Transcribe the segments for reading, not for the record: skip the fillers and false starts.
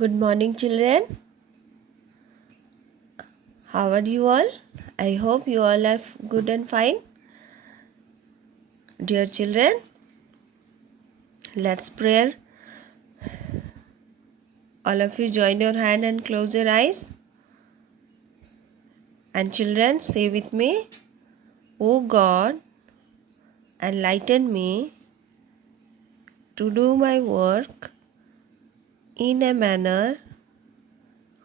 Good morning, children. How are you all? I hope you all are good and fine. Dear children, let's pray. All of you join your hand and close your eyes. And children, say with me, O God, enlighten me to do my work in a manner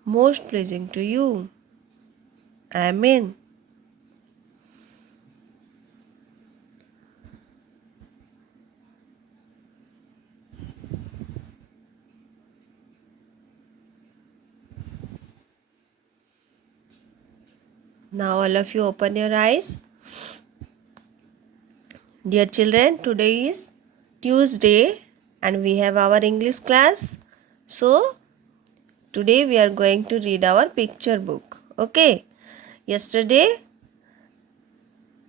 most pleasing to you. Amen. Now all of you open your eyes. Dear children, today is Tuesday and we have our English class. So, today we are going to read our picture book. Okay. Yesterday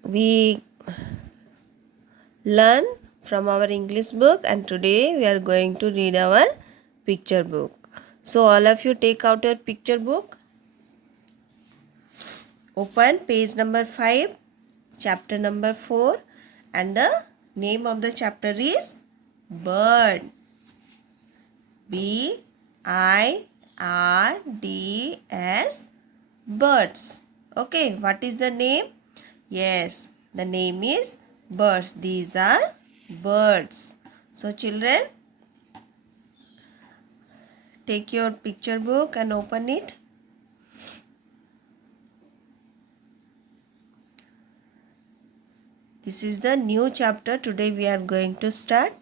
we learned from our English book and today we are going to read our picture book. So all of you take out your picture book. Open page number 5, chapter number 4 and the name of the chapter is Bird. B-I-R-D-S, birds. Okay, what is the name? Yes, the name is birds. These are birds. So children, take your picture book and open it. This is the new chapter. Today we are going to start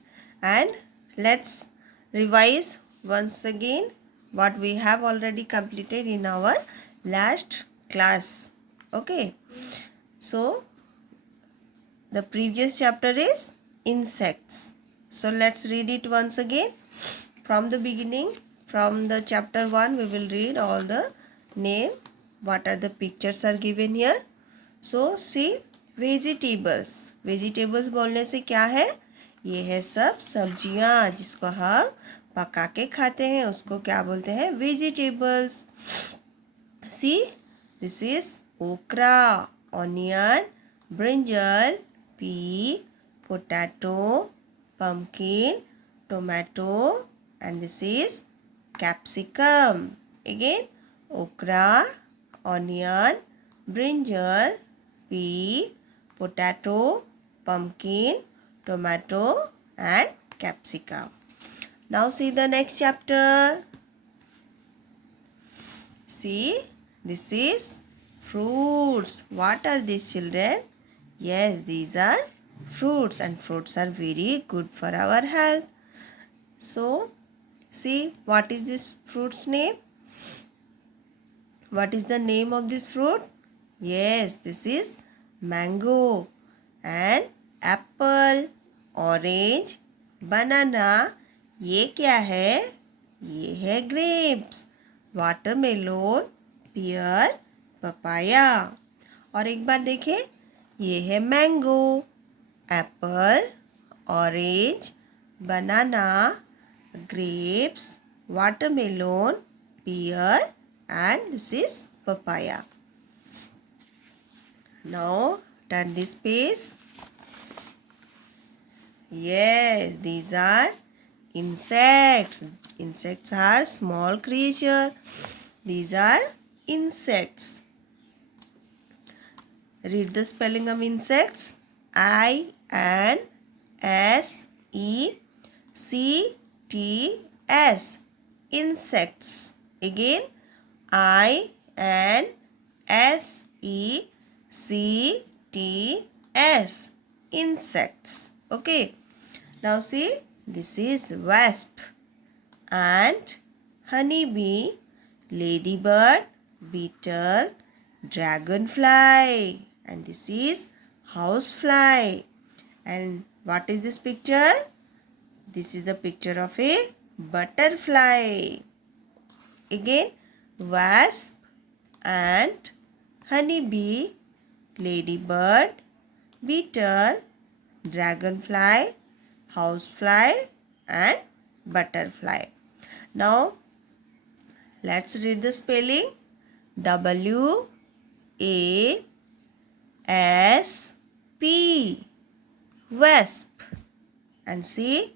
and let's revise once again what we have already completed in our last class. Okay. So the previous chapter is insects. So let's read it once again from the beginning. From the chapter 1 we will read all the name, what are the pictures are given here. So see, vegetables. Vegetables बोलने से क्या है? ये है सब सब्जियां जिसको हम पका के खाते हैं, उसको क्या बोलते हैं? वेजिटेबल्स. सी, दिस इज ओकरा, onion, brinjal, P, potato, pumpkin, tomato, and this is capsicum. Again, okra, onion, brinjal, pea, potato, pumpkin, tomato, and capsicum. Now see the next chapter. See, this is fruits. What are these, children? Yes, these are fruits and fruits are very good for our health. So, see, what is this fruit's name? What is the name of this fruit? Yes, this is mango and apple, orange, banana. ये क्या है? ये है grapes, watermelon, pear, papaya. और एक बार देखें, ये है mango, apple, orange, banana, grapes, watermelon, pear, and this is papaya. Now turn this page. Yes, these are insects. Insects are small creatures. These are insects. Read the spelling of insects. I-N-S-E-C-T-S. Insects. Again, I-N-S-E-C-T-S. Insects. Okay. Now see, this is wasp, ant, honeybee, ladybird, beetle, dragonfly, and this is housefly. And what is this picture? This is the picture of a butterfly. Again, wasp, ant, honeybee, ladybird, beetle, dragonfly, housefly, and butterfly. Now Let's read the spelling. W-A-S-P. Wasp. And see,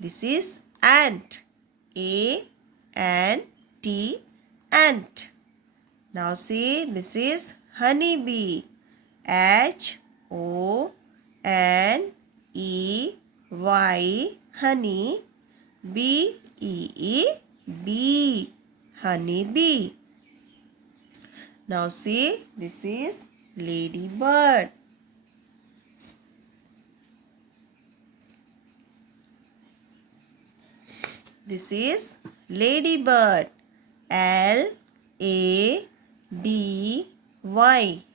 this is ant. A-N-T. Ant. Now see, this is honeybee. H-O-N-E-Y. Honey. B-E-E. Bee. Honeybee. Now see, this is ladybird. This is ladybird. L-A-D-Y.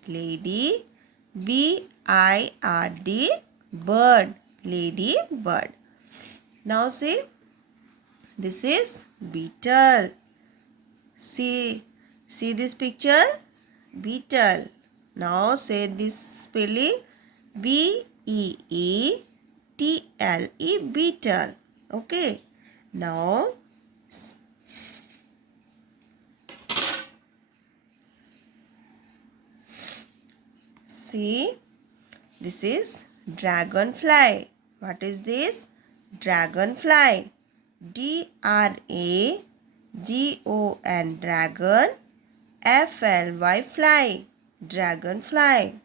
Lady. B-I-R-D. Bird. Ladybird. Now see, this is beetle. See this picture? Beetle. Now say this spelling. B-E-E-T-L-E. Beetle. Okay. Now see, this is dragonfly. What is this? Dragonfly. D-R-A-G-O-N. Dragon. F-L-Y. Fly. Dragonfly.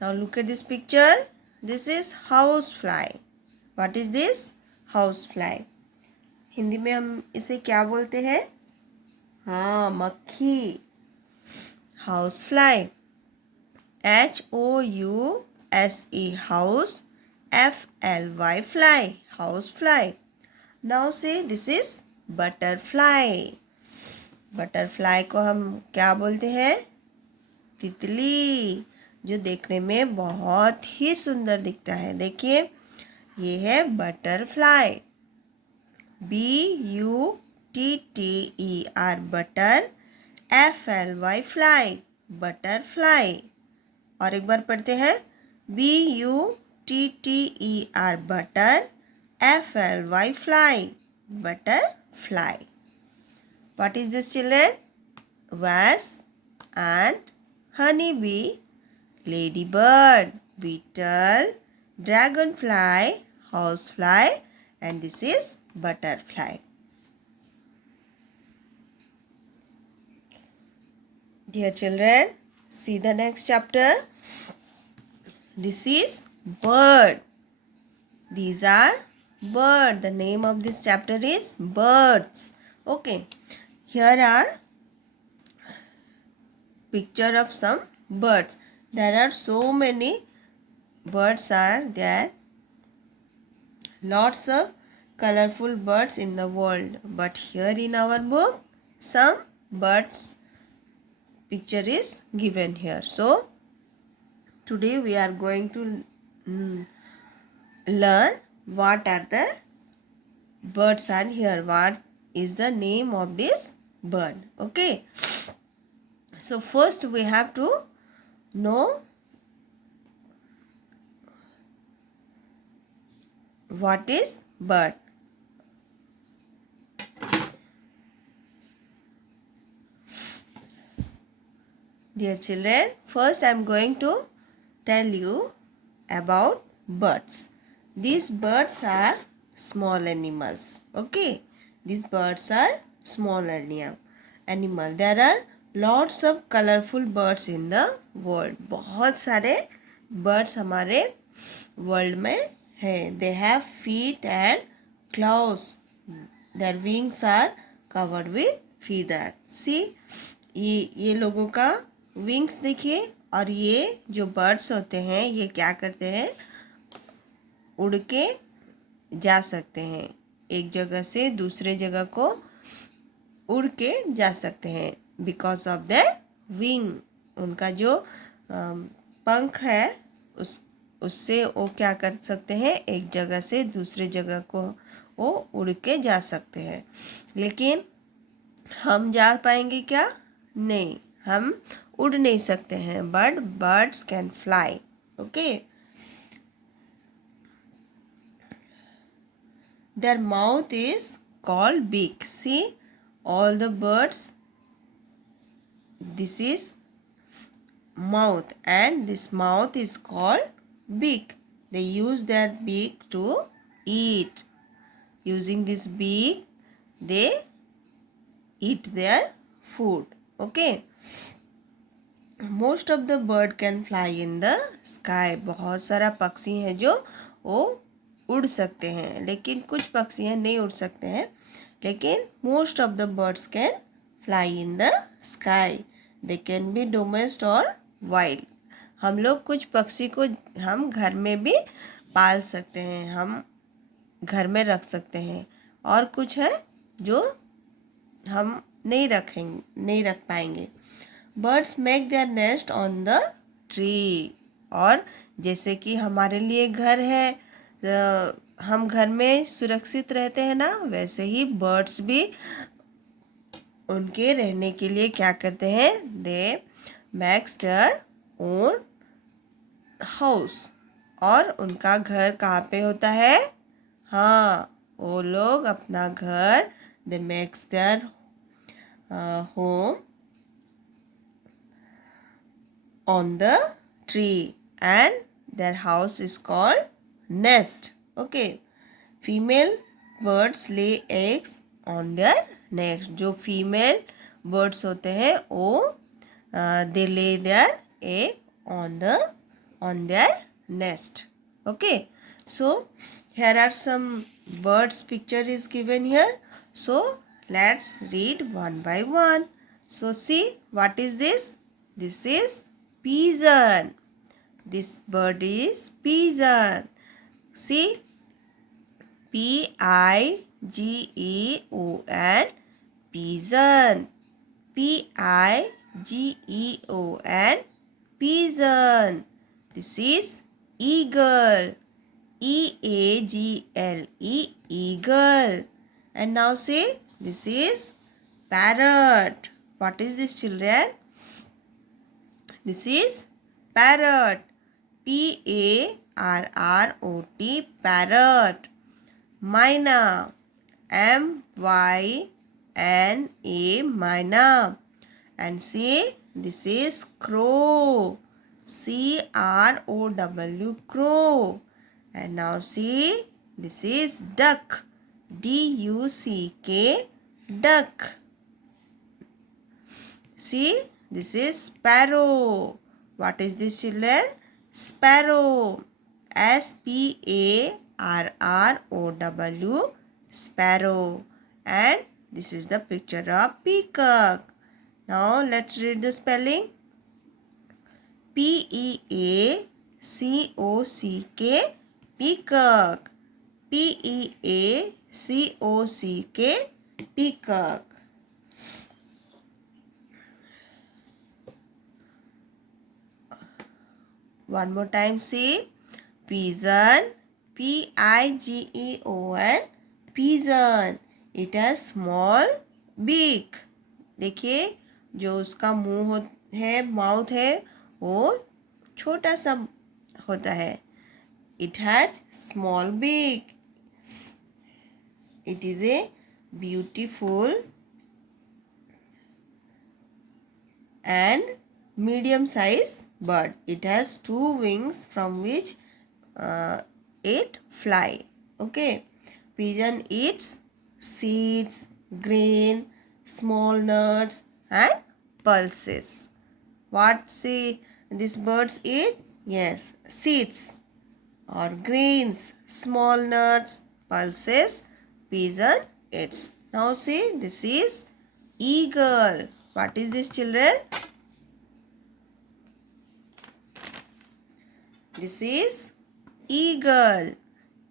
Now look at this picture. This is housefly. What is this? Housefly. Hindi में हम इसे क्या बोलते हैं? हाँ, मक्खी. Housefly. H-O-U-S-E. House. F-L-Y. Fly. Housefly. Now say this is butterfly. Butterfly को हम क्या बोलते हैं? तितली, जो देखने में बहुत ही सुंदर दिखता है. देखिए, ये है butterfly. B-U-T-T-E-R. Butter. F-L-Y. Fly. Butterfly. और एक बार पढ़ते हैं. B-U-T-T-E-R. Butter. F-L-Y. Fly. Butterfly. What is this, children? Wasp, ant, honeybee, ladybird, beetle, dragonfly, housefly, and this is butterfly. Dear children, see the next chapter. This is bird. These are bird. The name of this chapter is birds. Okay. Here are picture of some birds. There are so many birds are there. Lots of colorful birds in the world. But here in our book, some birds picture is given here. So, today we are going to learn what are the birds are here. What is the name of this bird? Okay. So, first we have to know what is bird. Dear children, first I am going to tell you about birds. These birds are small animals. Okay. These birds are small animal. There are lots of colorful birds in the world. बहुत सारे birds हमारे world में हैं. They have feet and claws. Their wings are covered with feathers. See, ये लोगों का wings देखिए. और ये जो birds होते हैं, ये क्या करते हैं? उड़ के जा सकते हैं. एक जगह से दूसरे जगह को उड़ के जा सकते हैं. Because of their wing. उनका जो पंख है, उससे वो क्या कर सकते हैं? एक जगह से दूसरे जगह को वो उड़ के जा सकते हैं. लेकिन हम जा पाएंगे क्या? नहीं, हम उड़ नहीं सकते हैं. But birds can fly. Okay. Their mouth is called beak. See, all the birds, this is mouth, and this mouth is called beak. They use their beak to eat. Using this beak they eat their food. Okay. Most of the bird can fly in the sky. बहुत सारा पक्षी हैं जो वो उड़ सकते हैं, लेकिन कुछ पक्षी हैं नहीं उड़ सकते हैं. लेकिन most of the birds can fly in the sky. They can be domestic और वाइल्ड. हम लोग कुछ पक्षी को हम घर में भी पाल सकते हैं, हम घर में रख सकते हैं, और कुछ है जो हम नहीं रख पाएंगे. Birds make their nest on the tree. और जैसे कि हमारे लिए घर है, हम घर में सुरक्षित रहते हैं ना, वैसे ही बर्ड्स भी उनके रहने के लिए क्या करते हैं, दे मेक्स देयर ओन हाउस. और उनका घर कहाँ पे होता है, हाँ, वो लोग अपना घर, दे makes their home on the tree, and their house is called nest. Okay. Female birds lay eggs on their nest. जो female birds होते हैं वो they lay their egg on their nest. Okay. So here are some birds picture is given here. So let's read one by one. So see, what is this? This is pigeon. This bird is pigeon. See, Pigeon. Pigeon. Pigeon. Pigeon. This is eagle. Eagle. Eagle. And now say, this is parrot. What is this, children? This is parrot. Parrot. Parrot. Myna. Myna. Myna. And see, this is crow. Crow. Crow. And now see, this is duck. Duck. Duck. See, this is sparrow. What is this, children? Sparrow. Sparrow. Sparrow. And this is the picture of peacock. Now let's read the spelling. Peacock. Peacock. Peacock. Peacock. One more time, see. Pigeon. Pigeon. Pigeon. It has small beak. देखिए, जो उसका मुंह है, mouth है, वो छोटा सा होता है. It has small beak. It is a beautiful and medium size bird. It has 2 wings from which it fly. Okay. Pigeon eats seeds, grain, small nuts and pulses. What say these birds eat? Yes, seeds or grains, small nuts, pulses, pigeon eats. Now see, this is eagle. What is this, children? This is eagle.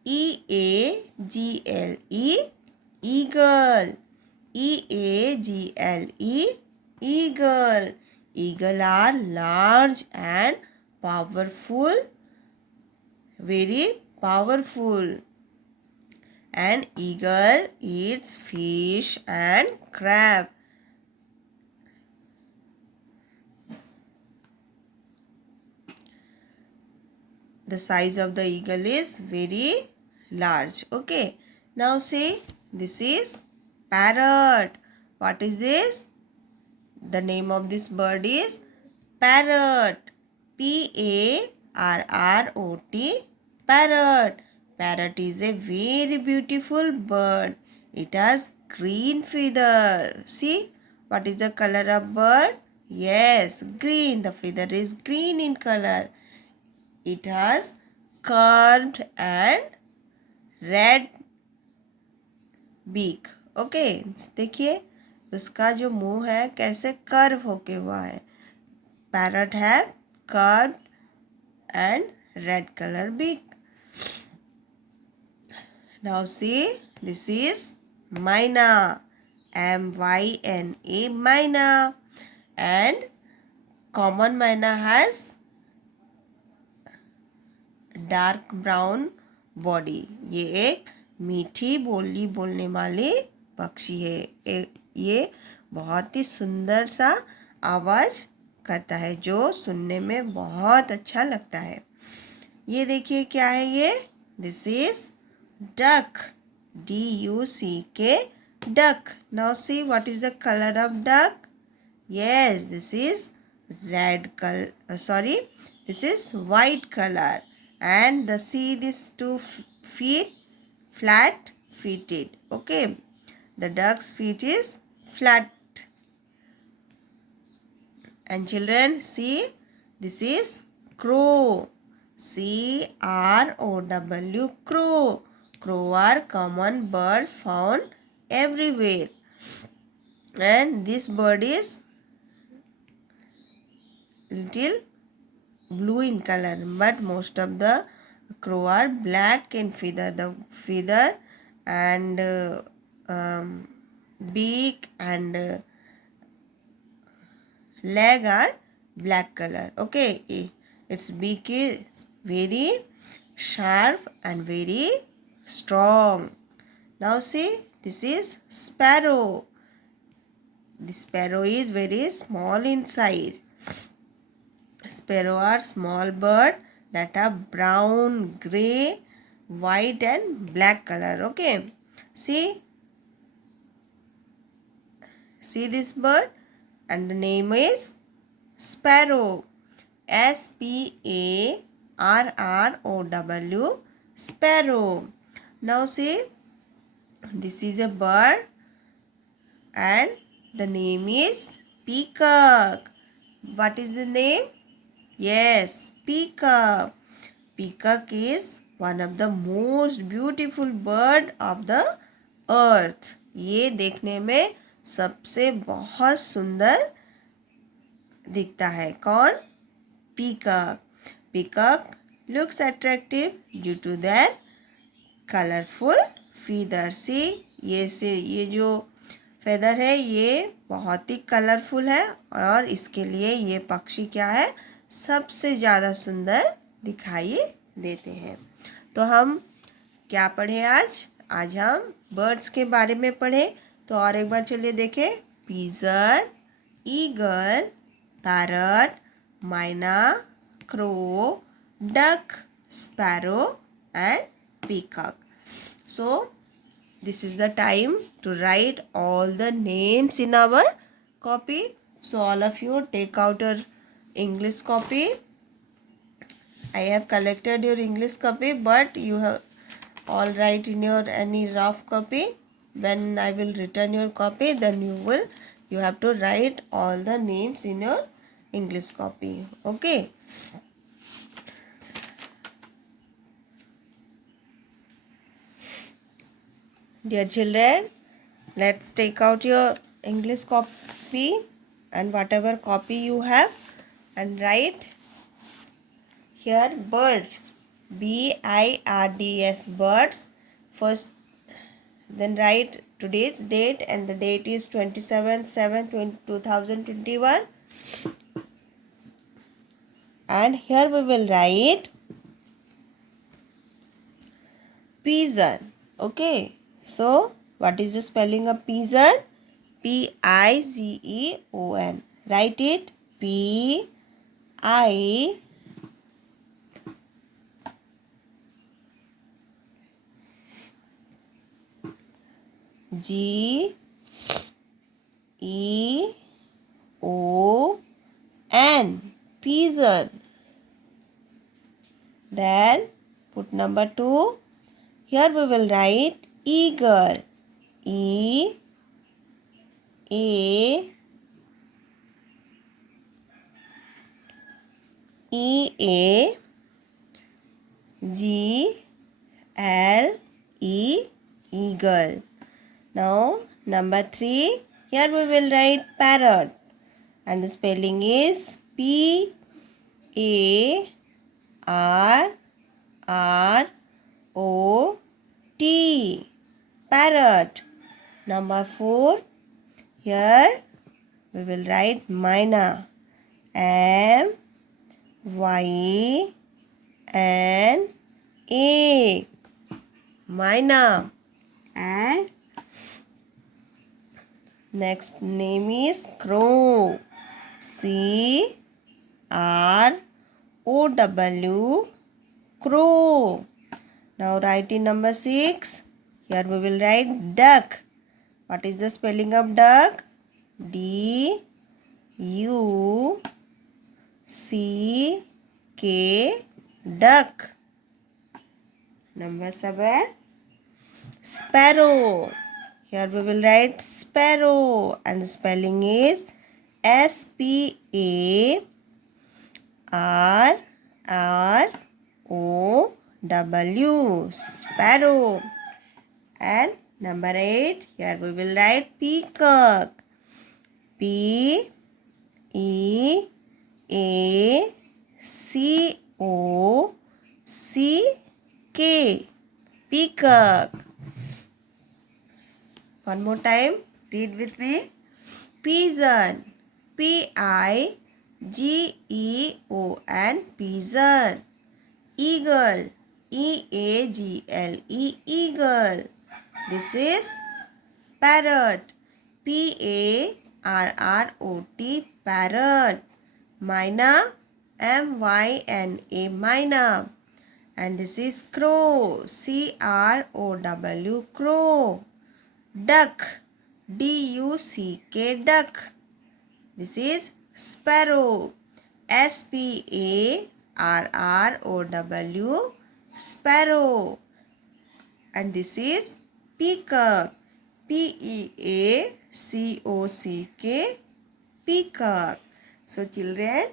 Eagle. Eagle. Eagle. Eagle. Eagle are large and powerful. Very powerful. And eagle eats fish and crab. The size of the eagle is very large. Okay. Now say, this is parrot. What is this? The name of this bird is parrot. Parrot. Parrot. Parrot is a very beautiful bird. It has green feather. See, what is the color of bird? Yes, green. The feather is green in color. It has curved and red beak. Okay, देखिए उसका जो मुंह है कैसे curve होके हुआ है. Parrot है curve and red colour beak. Now see, this is myna. myna. Myna. And common myna has dark brown body. ये एक मीठी बोली बोलने वाले पक्षी है. ये बहुत ही सुंदर सा आवाज़ करता है जो सुनने में बहुत अच्छा लगता है. ये देखिए क्या है ये. This is duck. DUCK. Duck. Now see what is the color of duck. Yes, this is red color. This is white color. And see these two feet flat feeted. Okay, the duck's feet is flat. And children, see, this is crow. CROW. Crow. Crow are common bird found everywhere. And this bird is little blue in color, but most of the crow are black in feather. The feather and beak and leg are black color. Okay, its beak is very sharp and very strong. Now see, this is sparrow. The sparrow is very small in size. Sparrow are small bird that are brown, grey, white and black color. Okay, see this bird, and the name is sparrow. SPARROW. Sparrow. Now see, this is a bird and the name is peacock. What is the name? Yes, peacock. Peacock is one of the most beautiful bird of the earth. ये देखने में सबसे बहुत सुंदर दिखता है. कौन? Peacock. Peacock looks attractive due to their colorful feather. See, ये जो feather है ये बहुत ही कलरफुल है और इसके लिए ये पक्षी क्या है, सबसे ज़्यादा सुंदर दिखाई देते हैं. तो हम क्या पढ़े आज हम बर्ड्स के बारे में पढ़े. तो और एक बार चलिए देखें. पिजन, ईगल, पैरट, मैना, crow, duck, sparrow and peacock. So this is the time to write all the names in our copy. So all of you take out your English copy. I have collected your English copy, but you have all write in your any rough copy. When I will return your copy, then you have to write all the names in your English copy. Okay. Dear children, let's take out your English copy and whatever copy you have and write here birds. BIRDS, birds. First, then write today's date, and the date is 27/7/2021. And here we will write pigeon. Okay. So, what is the spelling of pigeon? PIGEON. Write it. PIGEON. P-I-G-E-O-N, pigeon. Then put number 2. Here we will write eagle. E-A-G-L-E, eagle. Now number 3. Here we will write parrot. And the spelling is P-A-R-R-O-T, parrot. Number 4. Here we will write myna. M-Y-N-A, myna. And next name is crow. C-R-O-W, crow. Now write in number 6. Here we will write duck. What is the spelling of duck? D-U-C-K, duck. Number 7. Sparrow. Here we will write sparrow, and the spelling is S-P-A-R-R-O-W, sparrow. And number 8. Here we will write peacock. P-E-A-C-O-C-K, peacock. One more time, read with me. Pigeon. P-I-G-E-O-N, pigeon. Eagle. E-A-G-L-E, eagle. This is parrot. P-A-R-R-O-T, parrot. Myna. M-Y-N-A, myna. And this is crow. C-R-O-W, crow. Duck. D-U-C-K, duck. This is sparrow. S-P-A-R-R-O-W, sparrow. And this is peacock. P-E-A-C-O-C-K, peacock. So children,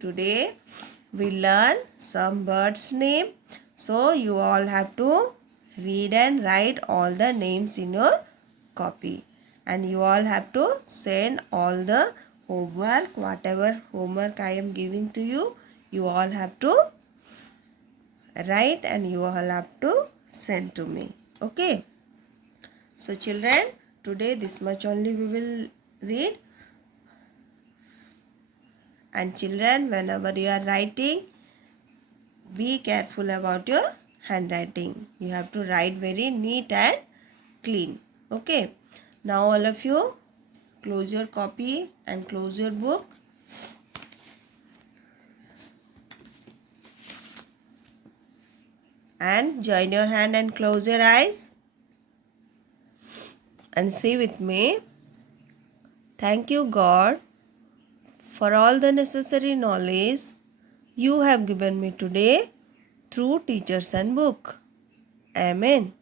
today we learn some birds' name. So you all have to read and write all the names in your copy. And you all have to send all the homework, whatever homework I am giving to you, you all have to write and you all have to send to me. Okay. So children, today this much only we will read. And children, whenever you are writing, be careful about your handwriting. You have to write very neat and clean. Okay. Now all of you close your copy and close your book. And join your hand and close your eyes. And say with me, thank you God for all the necessary knowledge you have given me today through teachers and book. Amen.